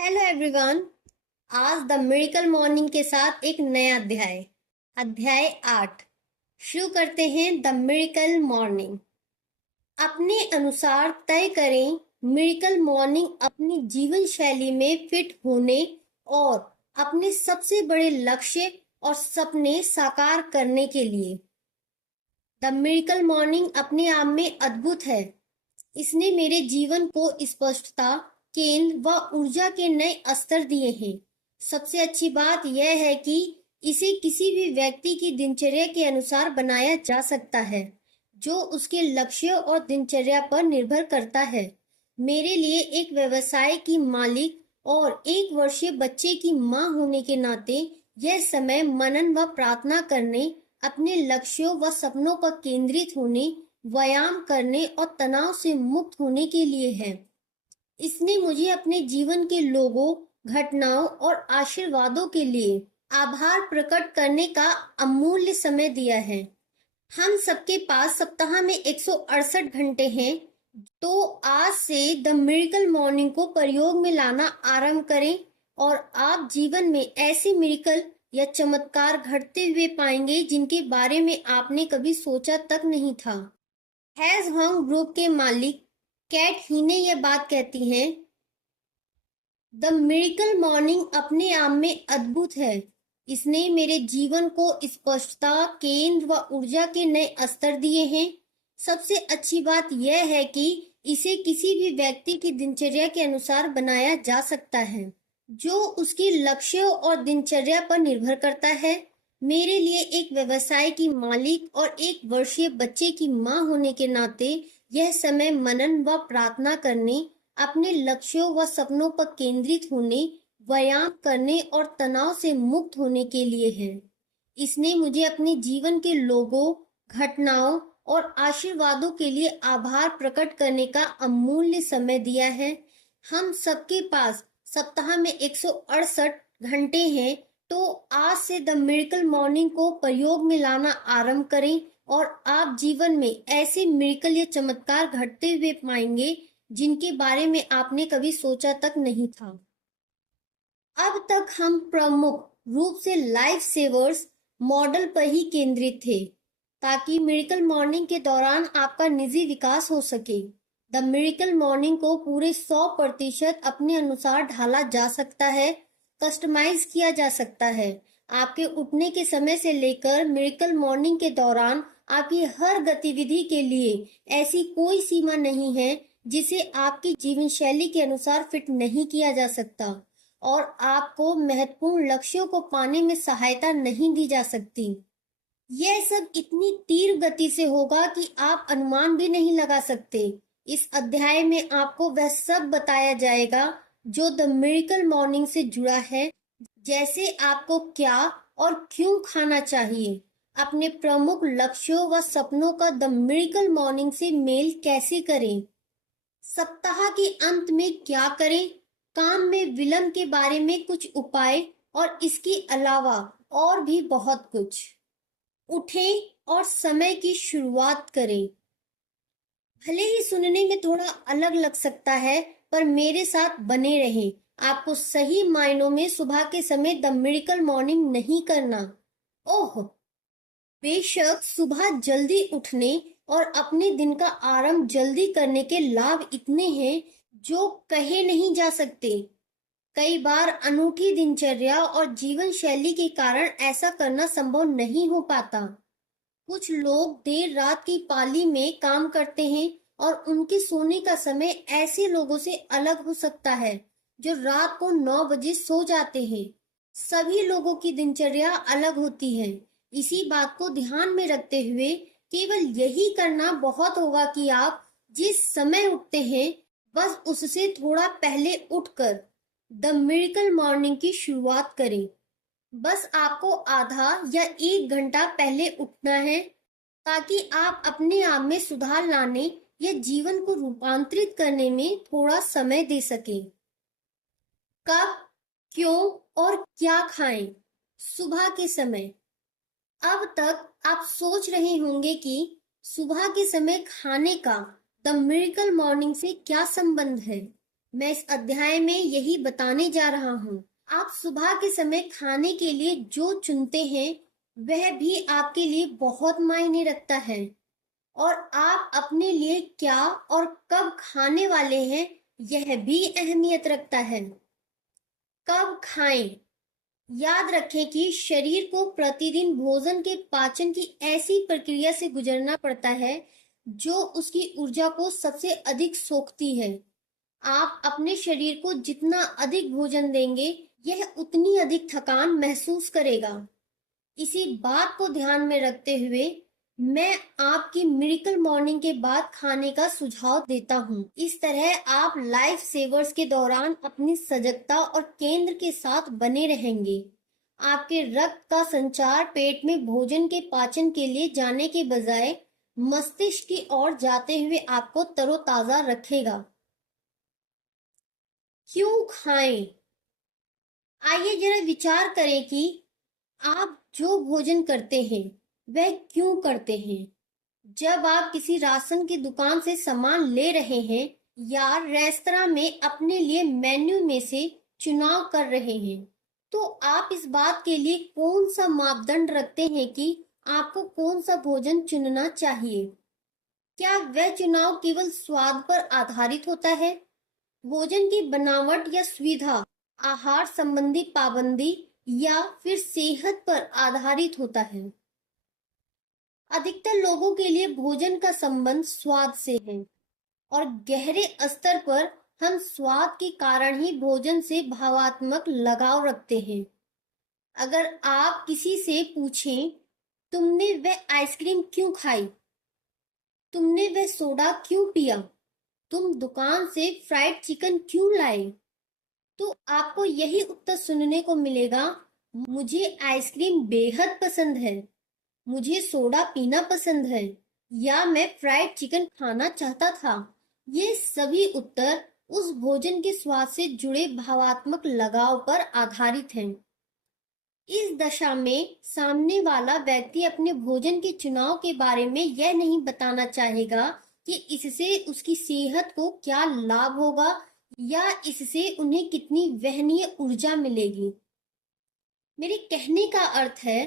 Hello everyone. आज the miracle morning के साथ एक नया अध्याय अध्याय 8 शुरू करते हैं। द मिरेकल मॉर्निंग अपने अनुसार तय करें। मिरेकल मॉर्निंग अपनी जीवन शैली में फिट होने और अपने सबसे बड़े लक्ष्य और सपने साकार करने के लिए। द मिरेकल मॉर्निंग अपने आप में अद्भुत है। इसने मेरे जीवन को स्पष्टता, केंद्र व ऊर्जा के नए स्तर दिए हैं। सबसे अच्छी बात यह है कि इसे किसी भी व्यक्ति की दिनचर्या के अनुसार बनाया जा सकता है, जो उसके लक्ष्य और दिनचर्या पर निर्भर करता है। मेरे लिए एक व्यवसाय की मालिक और 1 वर्षीय बच्चे की मां होने के नाते यह समय मनन व प्रार्थना करने, अपने लक्ष्यों व सपनों पर केंद्रित होने, व्यायाम करने और तनाव से मुक्त होने के लिए है। इसने मुझे अपने जीवन के लोगों, घटनाओं और आशीर्वादों के लिए आभार प्रकट करने का अमूल्य समय दिया है। हम सबके पास सप्ताह में 168 घंटे हैं, तो आज से द मिरेकल मॉर्निंग को प्रयोग में लाना आरंभ करें और आप जीवन में ऐसे मिरेकल या चमत्कार घटते हुए पाएंगे जिनके बारे में आपने कभी सोचा तक नहीं था। हैज हंग ग्रुप के मालिक कैट हीने यह बात कहती हैं, द मिरेकल मॉर्निंग अपने आप में अद्भुत है। इसने मेरे जीवन को स्पष्टता, केंद्र व ऊर्जा के नए स्तर दिए हैं। सबसे अच्छी बात यह है कि इसे किसी भी व्यक्ति की दिनचर्या के अनुसार बनाया जा सकता है, जो उसके लक्ष्य और दिनचर्या पर निर्भर करता है। मेरे लिए एक व्यवसाय की मालिक और 1 वर्षीय बच्चे की मां होने के नाते यह समय मनन व प्रार्थना करने, अपने लक्ष्यों व सपनों पर केंद्रित होने, व्यायाम करने और तनाव से मुक्त होने के लिए है। इसने मुझे अपने जीवन के लोगों, घटनाओं और आशीर्वादों के लिए आभार प्रकट करने का अमूल्य समय दिया है। हम सबके पास सप्ताह में 168 घंटे हैं, तो आज से द मिरेकल मॉर्निंग को प्रयोग में लाना आरंभ करें और आप जीवन में ऐसे मिरेकल या चमत्कार घटते हुए पाएंगे जिनके बारे में आपने कभी सोचा तक नहीं था। अब तक हम प्रमुख रूप से लाइफ सेवर्स मॉडल पर ही केंद्रित थे, ताकि मिरेकल मॉर्निंग के दौरान आपका निजी विकास हो सके। द मिरेकल मॉर्निंग को पूरे 100% अपने अनुसार ढाला जा सकता है, कस्टमाइज किया जा सकता है। आपके उठने के समय से लेकर मिरेकल मॉर्निंग के दौरान आपकी हर गतिविधि के लिए ऐसी कोई सीमा नहीं है जिसे आपकी जीवन शैली के अनुसार फिट नहीं किया जा सकता और आपको महत्वपूर्ण लक्ष्यों को पाने में सहायता नहीं दी जा सकती। यह सब इतनी तीव्र गति से होगा कि आप अनुमान भी नहीं लगा सकते। इस अध्याय में आपको वह सब बताया जाएगा जो द मिरेकल मॉर्निंग से जुड़ा है, जैसे आपको क्या और क्यों खाना चाहिए, अपने प्रमुख लक्ष्यों व सपनों का द मिरेकल मॉर्निंग से मेल कैसे करें, सप्ताह के अंत में क्या करें, काम में विलंब के बारे में कुछ उपाय और इसके अलावा और भी बहुत कुछ। उठें और समय की शुरुआत करें। भले ही सुनने में थोड़ा अलग लग सकता है, पर मेरे साथ बने रहें। आपको सही मायनों में सुबह के समय द मिरेकल मॉर्निंग नहीं करना। ओह, बेशक सुबह जल्दी उठने और अपने दिन का आरंभ जल्दी करने के लाभ इतने हैं जो कहे नहीं जा सकते। कई बार अनूठी दिनचर्या और जीवन शैली के कारण ऐसा करना संभव नहीं हो पाता। कुछ लोग देर रात की पाली में काम करते हैं और उनके सोने का समय ऐसे लोगों से अलग हो सकता है जो रात को 9 बजे सो जाते हैं। सभी लोगों की दिनचर्या अलग होती है। इसी बात को ध्यान में रखते हुए केवल यही करना बहुत होगा कि आप जिस समय उठते हैं, बस उससे थोड़ा पहले उठकर द मिरेकल मॉर्निंग की शुरुआत करें। बस आपको आधा या 1 घंटा पहले उठना है, ताकि आप अपने आप में सुधार लाने या जीवन को रूपांतरित करने में थोड़ा समय दे सकें। कब, क्यों और क्या खाएं? सुबह के समय। अब तक आप सोच रहे होंगे कि सुबह के समय खाने का द मिरेकल मॉर्निंग से क्या संबंध है। मैं इस अध्याय में यही बताने जा रहा हूँ। आप सुबह के समय खाने के लिए जो चुनते हैं वह भी आपके लिए बहुत मायने रखता है, और आप अपने लिए क्या और कब खाने वाले हैं यह भी अहमियत रखता है। कब खाएं? याद रखें कि शरीर को प्रतिदिन भोजन के पाचन की ऐसी प्रक्रिया से गुजरना पड़ता है जो उसकी ऊर्जा को सबसे अधिक सोखती है। आप अपने शरीर को जितना अधिक भोजन देंगे, यह उतनी अधिक थकान महसूस करेगा। इसी बात को ध्यान में रखते हुए मैं आपकी मिरेकल मॉर्निंग के बाद खाने का सुझाव देता हूँ। इस तरह आप लाइफ सेवर्स के दौरान अपनी सजगता और केंद्र के साथ बने रहेंगे। आपके रक्त का संचार पेट में भोजन के पाचन के लिए जाने के बजाय मस्तिष्क की ओर जाते हुए आपको तरोताजा रखेगा। क्यों खाएं? आइए जरा विचार करें कि आप जो भोजन करते हैं वह क्यों करते हैं। जब आप किसी राशन की दुकान से सामान ले रहे हैं या रेस्तरां में अपने लिए मेन्यू में से चुनाव कर रहे हैं, तो आप इस बात के लिए कौन सा मापदंड रखते हैं कि आपको कौन सा भोजन चुनना चाहिए? क्या वह चुनाव केवल स्वाद पर आधारित होता है, भोजन की बनावट या सुविधा, आहार संबंधी पाबंदी, या फिर सेहत पर आधारित होता है? अधिकतर लोगों के लिए भोजन का संबंध स्वाद से है, और गहरे स्तर पर हम स्वाद के कारण ही भोजन से भावात्मक लगाव रखते हैं। अगर आप किसी से पूछें, तुमने वह आइसक्रीम क्यों खाई, तुमने वह सोडा क्यों पिया, तुम दुकान से फ्राइड चिकन क्यों लाए, तो आपको यही उत्तर सुनने को मिलेगा, मुझे आइसक्रीम बेहद पसंद है, मुझे सोडा पीना पसंद है, या मैं फ्राइड चिकन खाना चाहता था। ये सभी उत्तर उस भोजन के स्वाद से जुड़े भावात्मक लगाव पर आधारित हैं। इस दशा में सामने वाला व्यक्ति अपने भोजन के चुनाव के बारे में यह नहीं बताना चाहेगा कि इससे उसकी सेहत को क्या लाभ होगा या इससे उन्हें कितनी वहनीय ऊर्जा मिलेगी। मेरे कहने का अर्थ है,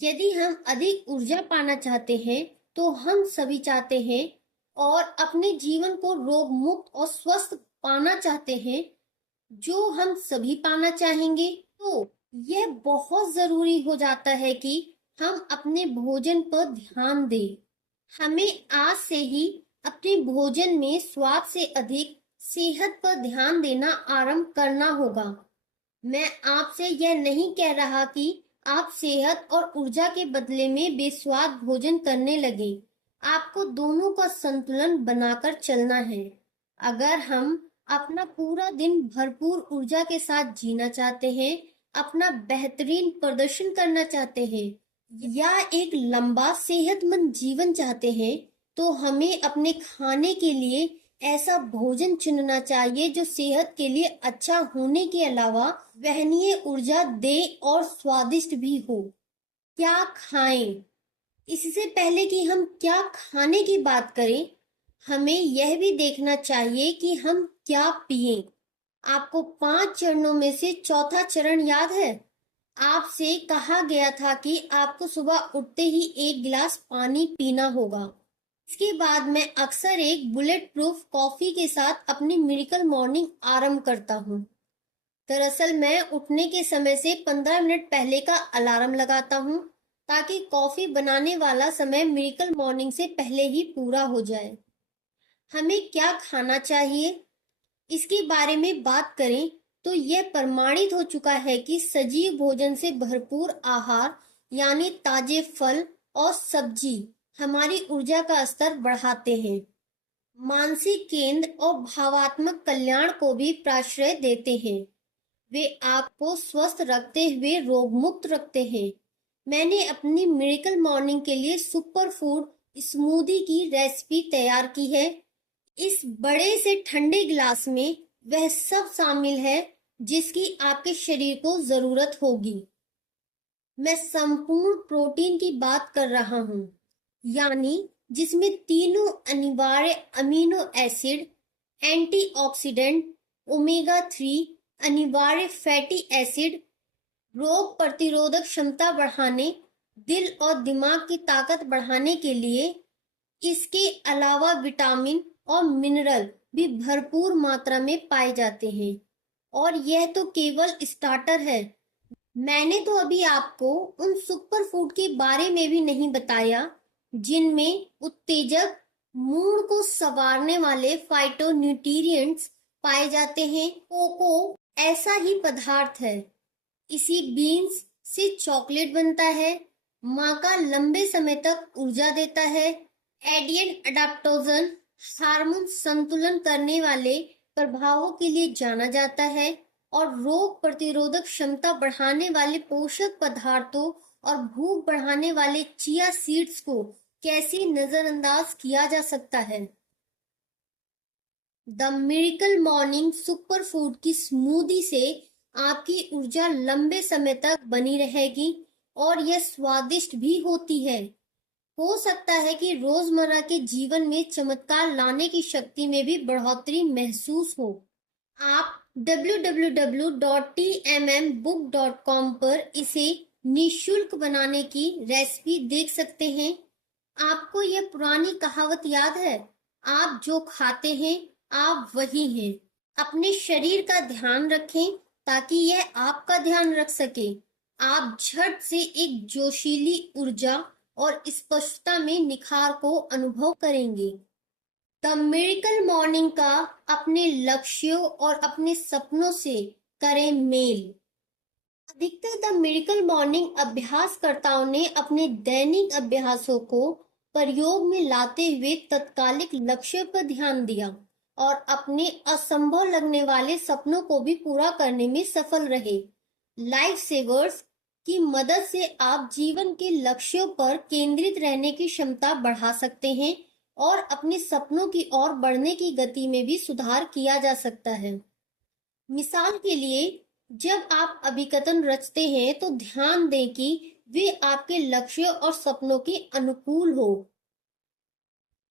यदि हम अधिक ऊर्जा पाना चाहते हैं तो हम सभी चाहते हैं, और अपने जीवन को रोग मुक्त और स्वस्थ पाना चाहते हैं, जो हम सभी पाना चाहेंगे, तो यह बहुत जरूरी हो जाता है कि हम अपने भोजन पर ध्यान दें। हमें आज से ही अपने भोजन में स्वाद से अधिक सेहत पर ध्यान देना आरंभ करना होगा। मैं आपसे यह नहीं कह रहा कि आप सेहत और ऊर्जा के बदले में बेस्वाद भोजन करने लगे। आपको दोनों का संतुलन बनाकर चलना है। अगर हम अपना पूरा दिन भरपूर ऊर्जा के साथ जीना चाहते हैं, अपना बेहतरीन प्रदर्शन करना चाहते हैं, या एक लंबा सेहतमंद जीवन चाहते हैं, तो हमें अपने खाने के लिए ऐसा भोजन चुनना चाहिए जो सेहत के लिए अच्छा होने के अलावा वहनीय ऊर्जा दे और स्वादिष्ट भी हो। क्या खाएं? इससे पहले कि हम क्या खाने की बात करें, हमें यह भी देखना चाहिए कि हम क्या पिएं। आपको 5 चरणों में से चौथा चरण याद है? आपसे कहा गया था कि आपको सुबह उठते ही 1 गिलास पानी पीना होगा। इसके बाद मैं अक्सर एक बुलेट प्रूफ कॉफी के साथ अपनी मिरेकल मॉर्निंग आरंभ करता हूँ। दरअसल मैं उठने के समय से 15 मिनट पहले का अलार्म लगाता हूँ, ताकि कॉफी बनाने वाला समय मिरेकल मॉर्निंग से पहले ही पूरा हो जाए। हमें क्या खाना चाहिए, इसके बारे में बात करें तो यह प्रमाणित हो चुका है कि सजीव भोजन से भरपूर आहार, यानी ताजे फल और सब्जी, हमारी ऊर्जा का स्तर बढ़ाते हैं, मानसिक केंद्र और भावात्मक कल्याण को भी प्रश्रय देते हैं। वे आपको स्वस्थ रखते हुए रोग मुक्त रखते हैं। मैंने अपनी मिरेकल मॉर्निंग के लिए सुपर फूड स्मूदी की रेसिपी तैयार की है। इस बड़े से ठंडे गिलास में वह सब शामिल है जिसकी आपके शरीर को जरूरत होगी। मैं संपूर्ण प्रोटीन की बात कर रहा हूँ, यानी जिसमें तीनों अनिवार्य अमीनो एसिड, एंटीऑक्सीडेंट, ओमेगा 3 अनिवार्य फैटी एसिड, रोग प्रतिरोधक क्षमता बढ़ाने, दिल और दिमाग की ताकत बढ़ाने के लिए। इसके अलावा विटामिन और मिनरल भी भरपूर मात्रा में पाए जाते हैं। और यह तो केवल स्टार्टर है। मैंने तो अभी आपको उन सुपर फूड के बारे में भी नहीं बताया जिनमें उत्तेजक, मूड को संवारने वाले फाइटोन्यूट्रिएंट्स पाए जाते हैं। कोको ऐसा ही पदार्थ है। इसी बीन्स से चॉकलेट बनता है। माका लंबे समय तक ऊर्जा देता है। एडियन अडाप्टोजन हार्मोन संतुलन करने वाले प्रभावों के लिए जाना जाता है। और रोग प्रतिरोधक क्षमता बढ़ाने वाले पोषक पदार्थों और भूख बढ़ाने वाले चिया सीड्स को कैसे नजरअंदाज किया जा सकता है। The miracle morning super food की स्मूदी से आपकी ऊर्जा लंबे समय तक बनी रहेगी और यह स्वादिष्ट भी होती है। हो सकता है कि रोजमर्रा के जीवन में चमत्कार लाने की शक्ति में भी बढ़ोतरी महसूस हो। आप www.tmmbook.com पर इसे निशुल्क बनाने की रेसिपी देख सकते हैं। आपको यह पुरानी कहावत याद है, आप जो खाते हैं आप वही हैं। अपने शरीर का ध्यान रखें ताकि यह आपका ध्यान रख सके। आप झट से एक जोशीली ऊर्जा और स्पष्टता में निखार को अनुभव करेंगे। द मिरेकल मॉर्निंग का अपने लक्ष्यों और अपने सपनों से करें मेल। अधिकतर द मिरेकल मॉर्निंग अभ्यासकर्ताओं ने अपने दैनिक अभ्यासों को प्रयोग में लाते हुए तत्कालिक लक्ष्य पर ध्यान दिया और अपने असंभव लगने वाले सपनों को भी पूरा करने में सफल रहे। लाइफ सेवर्स की मदद से आप जीवन के लक्ष्यों पर केंद्रित रहने की क्षमता बढ़ा सकते हैं और अपने सपनों की ओर बढ़ने की गति में भी सुधार किया जा सकता है। मिसाल के लिए, जब आप अभिकथन रचते हैं तो ध्यान दें कि वे आपके लक्ष्यों और सपनों के अनुकूल हो।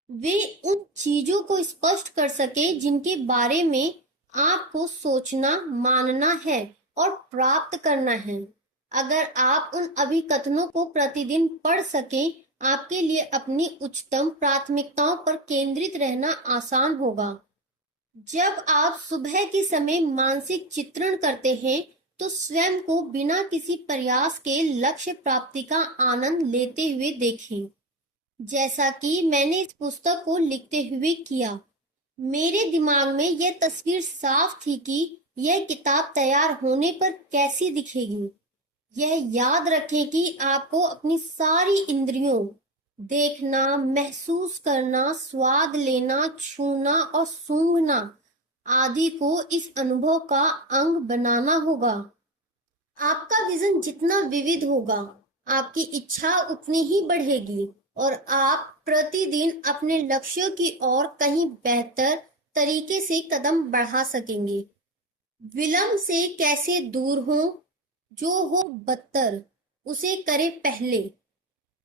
वे उन चीजों को स्पष्ट कर सके जिनके बारे में आपको सोचना, मानना है और प्राप्त करना है। अगर आप उन अभिकथनों को प्रतिदिन पढ़ सकें, आपके लिए अपनी उच्चतम प्राथमिकताओं पर केंद्रित रहना आसान होगा। जब आप सुबह के समय मानसिक चित्रण करते हैं तो स्वयं को बिना किसी प्रयास के लक्ष्य प्राप्ति का आनंद लेते हुए देखें, जैसा कि मैंने इस पुस्तक को लिखते हुए किया। मेरे दिमाग में यह तस्वीर साफ थी कि यह किताब तैयार होने पर कैसी दिखेगी। यह याद रखें कि आपको अपनी सारी इंद्रियों, देखना, महसूस करना, स्वाद लेना, छूना और सूंघना आदि को इस अनुभव का अंग बनाना होगा। आपका विजन जितना विविध होगा, आपकी इच्छा उतनी ही बढ़ेगी और आप प्रतिदिन अपने लक्ष्यों की ओर कहीं बेहतर तरीके से कदम बढ़ा सकेंगे। विलंब से कैसे दूर हो, जो हो बदतर उसे करे पहले।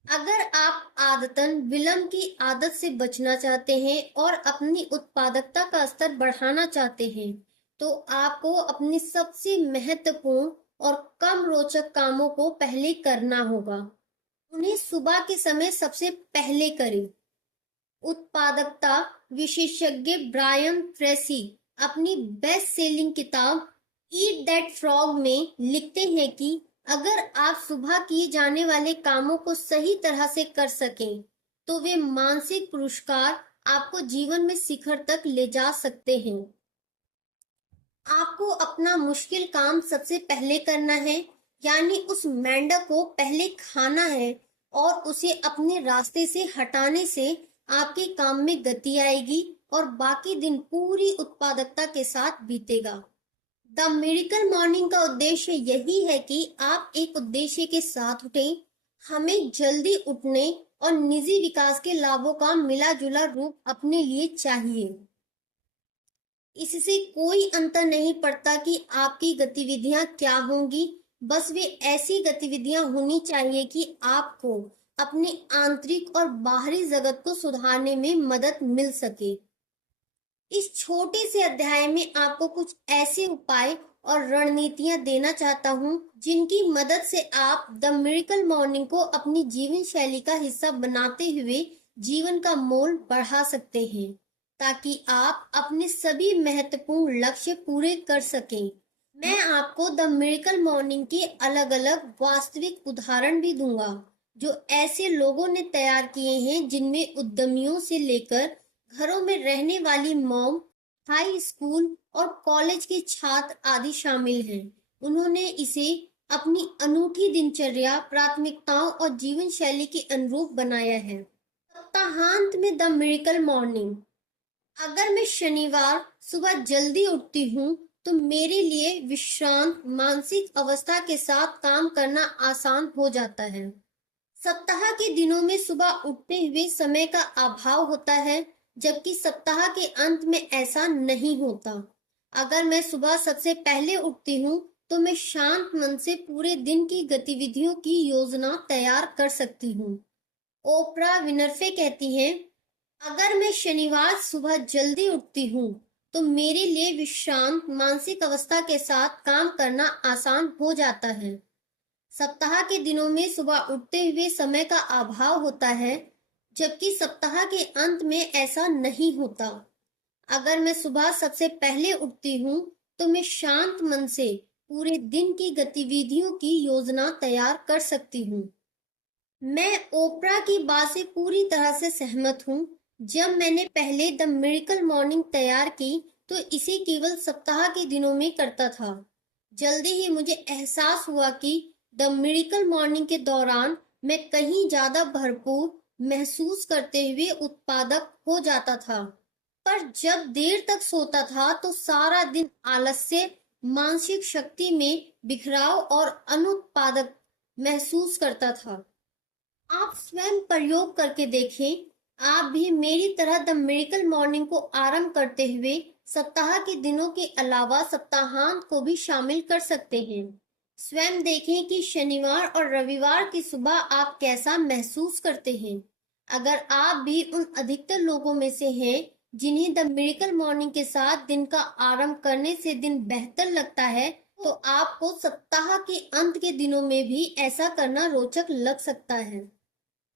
अगर आप आदतन विलंब की आदत से बचना चाहते हैं और अपनी उत्पादकता का स्तर बढ़ाना चाहते हैं, तो आपको अपने सबसे महत्वपूर्ण और कम रोचक कामों को पहले करना होगा। उन्हें सुबह के समय सबसे पहले करें। उत्पादकता विशेषज्ञ ब्रायन ट्रेसी अपनी बेस्ट सेलिंग किताब ईट दैट फ्रॉग में लिखते हैं कि अगर आप सुबह किए जाने वाले कामों को सही तरह से कर सकें, तो वे मानसिक पुरस्कार आपको जीवन में शिखर तक ले जा सकते हैं। आपको अपना मुश्किल काम सबसे पहले करना है, यानी उस मेंढक को पहले खाना है और उसे अपने रास्ते से हटाने से आपके काम में गति आएगी और बाकी दिन पूरी उत्पादकता के साथ बीतेगा। द मिरेकल मॉर्निंग का उद्देश्य यही है कि आप एक उद्देश्य के साथ उठें। हमें जल्दी उठने और निजी विकास के लाभों का मिला जुला रूप अपने लिए चाहिए। इससे कोई अंतर नहीं पड़ता कि आपकी गतिविधियां क्या होंगी, बस वे ऐसी गतिविधियां होनी चाहिए कि आपको अपने आंतरिक और बाहरी जगत को सुधारने में मदद मिल सके। इस छोटे से अध्याय में आपको कुछ ऐसे उपाय और रणनीतियां देना चाहता हूं जिनकी मदद से आप द मिरेकल मॉर्निंग को अपनी जीवन शैली का हिस्सा बनाते हुए जीवन का मोल बढ़ा सकते हैं, ताकि आप अपने सभी महत्वपूर्ण लक्ष्य पूरे कर सकें। मैं आपको द मिरेकल मॉर्निंग के अलग-अलग वास्तविक उदाहरण भी दूंगा, जो ऐसे लोगों ने तैयार किए हैं जिनमें उद्यमियों से लेकर घरों में रहने वाली मॉम, हाई स्कूल और कॉलेज के छात्र आदि शामिल हैं। उन्होंने इसे अपनी अनूठी दिनचर्या, प्राथमिकताओं और जीवन शैली के अनुरूप बनाया है। सप्ताहांत में द मिरेकल मॉर्निंग। अगर मैं शनिवार सुबह जल्दी उठती हूँ, तो मेरे लिए विश्रांत मानसिक अवस्था के साथ काम करना आसान हो जाता है। सप्ताह के दिनों में सुबह उठते हुए समय का अभाव होता है, जबकि सप्ताह के अंत में ऐसा नहीं होता। अगर मैं सुबह सबसे पहले उठती हूँ, तो मैं शांत मन से पूरे दिन की गतिविधियों की योजना तैयार कर सकती हूँ। ओपरा विनफ्रे कहती हैं, अगर मैं शनिवार सुबह जल्दी उठती हूँ, तो मेरे लिए विश्रांत मानसिक अवस्था के साथ काम करना आसान हो जाता है। सप्ताह के दिनों में सुबह उठते हुए समय का अभाव होता है, जबकि सप्ताह के अंत में ऐसा नहीं होता। अगर मैं सुबह सबसे पहले उठती हूँ, तो मैं शांत मन से पूरे दिन की गतिविधियों की योजना तैयार कर सकती हूँ। मैं ओपरा की बात से पूरी तरह से सहमत हूँ। जब मैंने पहले द मिरेकल मॉर्निंग तैयार की, तो इसे केवल सप्ताह के दिनों में करता था। जल्दी ही मुझे एहसास हुआ कि द मिरेकल मॉर्निंग के दौरान मैं कहीं ज्यादा भरपूर महसूस करते हुए उत्पादक हो जाता था। पर जब देर तक सोता था, तो सारा दिन आलस्य, मानसिक शक्ति में बिखराव और अनुत्पादक महसूस करता था। आप स्वयं प्रयोग करके देखें। आप भी मेरी तरह द मिरेकल मॉर्निंग को आरंभ करते हुए सप्ताह के दिनों के अलावा सप्ताहांत को भी शामिल कर सकते हैं। स्वयं देखें कि शनिवार और रविवार की सुबह आप कैसा महसूस करते हैं। अगर आप भी उन अधिकतर लोगों में से हैं जिन्हें द मिरेकल मॉर्निंग के साथ दिन का आरंभ करने से दिन बेहतर लगता है, तो आपको सप्ताह के अंत के दिनों में भी ऐसा करना रोचक लग सकता है।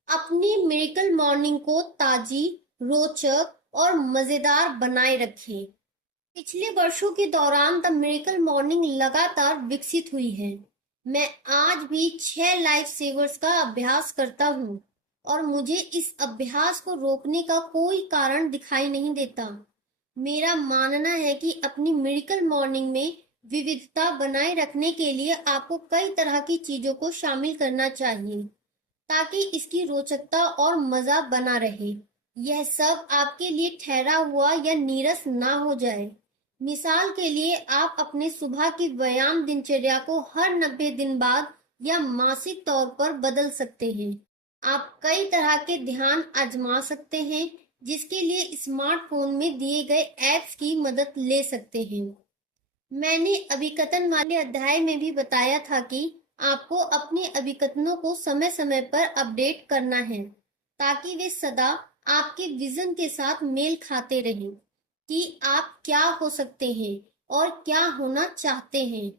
अपनी मिरेकल मॉर्निंग को ताजी, रोचक और मजेदार बनाए रखें। पिछले वर्षों के दौरान द मिरेकल मॉर्निंग लगातार विकसित हुई है। मैं आज भी 6 लाइफ सेवर्स का अभ्यास करता हूँ और मुझे इस अभ्यास को रोकने का कोई कारण दिखाई नहीं देता। मेरा मानना है कि अपनी मिरेकल मॉर्निंग में विविधता बनाए रखने के लिए आपको कई तरह की चीजों को शामिल करना चाहिए, ताकि इसकी रोचकता और मजा बना रहे। यह सब आपके लिए ठहरा हुआ या नीरस ना हो जाए। मिसाल के लिए, आप अपने सुबह की व्यायाम दिनचर्या को हर 90 दिन बाद या मासिक तौर पर बदल सकते हैं। आप कई तरह के ध्यान आजमा सकते हैं, जिसके लिए स्मार्टफोन में दिए गए ऐप्स की मदद ले सकते हैं। मैंने अभिकथन वाले अध्याय में भी बताया था कि आपको अपने अभिकथनों को समय समय पर अपडेट करना है, ताकि वे सदा आपके विजन के साथ मेल खाते रहें कि आप क्या हो सकते हैं और क्या होना चाहते हैं।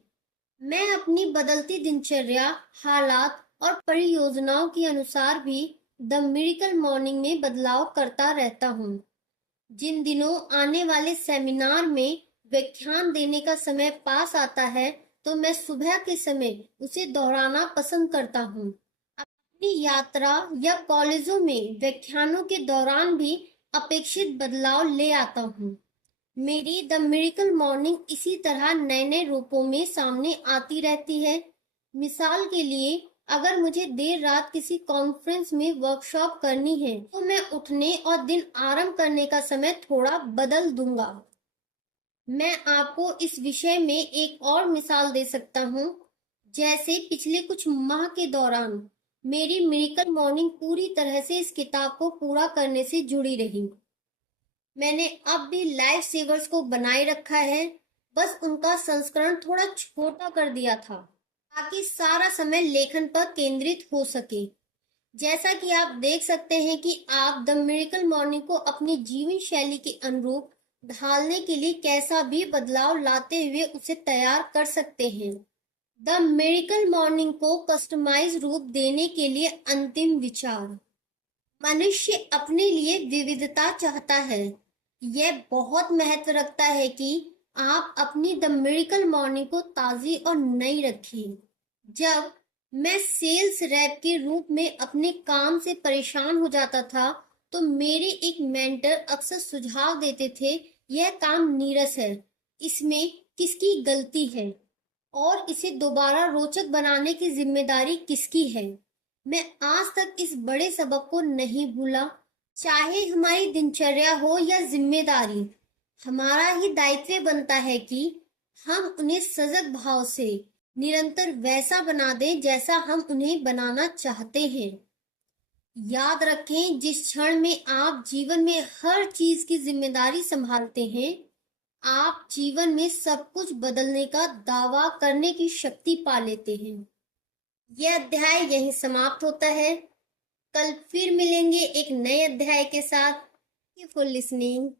मैं अपनी बदलती दिनचर्या, हालात और परियोजनाओं के अनुसार भी द मिरेकल मॉर्निंग में बदलाव करता रहता हूँ। जिन दिनों आने वाले सेमिनार में व्याख्यान देने का समय पास आता है, तो मैं सुबह के समय उसे दोहराना पसंद करता हूँ। अपनी यात्रा या कॉलेजों में व्याख्यानों के दौरान भी अपेक्षित बदलाव ले आता हूँ। मेरी द मिरेकल मॉर्निंग इसी तरह नए नए रूपों में सामने आती रहती है। मिसाल के लिए, अगर मुझे देर रात किसी कॉन्फ्रेंस में वर्कशॉप करनी है, तो मैं उठने और दिन आरंभ करने का समय थोड़ा बदल दूंगा। मैं आपको इस विषय में एक और मिसाल दे सकता हूँ। जैसे पिछले कुछ माह के दौरान मेरी मिरेकल मॉर्निंग पूरी तरह से इस किताब को पूरा करने से जुड़ी रही। मैंने अब भी लाइफ सेवर्स को बनाए रखा है, बस उनका संस्करण थोड़ा छोटा कर दिया था, ताकि सारा समय लेखन पर केंद्रित हो सके। जैसा कि आप देख सकते हैं कि आप द मिरेकल मॉर्निंग को अपनी जीवन शैली के अनुरूप ढालने के लिए कैसा भी बदलाव लाते हुए उसे तैयार कर सकते हैं। द मिरेकल मॉर्निंग को कस्टमाइज रूप देने के लिए अंतिम विचार। मनुष्य अपने लिए विविधता चाहता है। यह बहुत महत्व रखता है कि आप अपनी द मिरेकल मॉर्निंग को ताज़ी और नई रखिए। जब मैं सेल्स रैप के रूप में अपने काम से परेशान हो जाता था, तो मेरे एक मेंटर अक्सर सुझाव देते थे, यह काम नीरस है, इसमें किसकी गलती है और इसे दोबारा रोचक बनाने की जिम्मेदारी किसकी है। मैं आज तक इस बड़े सबक को नहीं भूला। चाहे हमारी दिनचर्या हो या जिम्मेदारी, हमारा ही दायित्व बनता है कि हम उन्हें सजग भाव से निरंतर वैसा बना दें जैसा हम उन्हें बनाना चाहते हैं। याद रखें, जिस क्षण में आप जीवन में हर चीज की जिम्मेदारी संभालते हैं, आप जीवन में सब कुछ बदलने का दावा करने की शक्ति पा लेते हैं। यह अध्याय यहीं समाप्त होता है। कल फिर मिलेंगे एक नए अध्याय के साथ। For listening.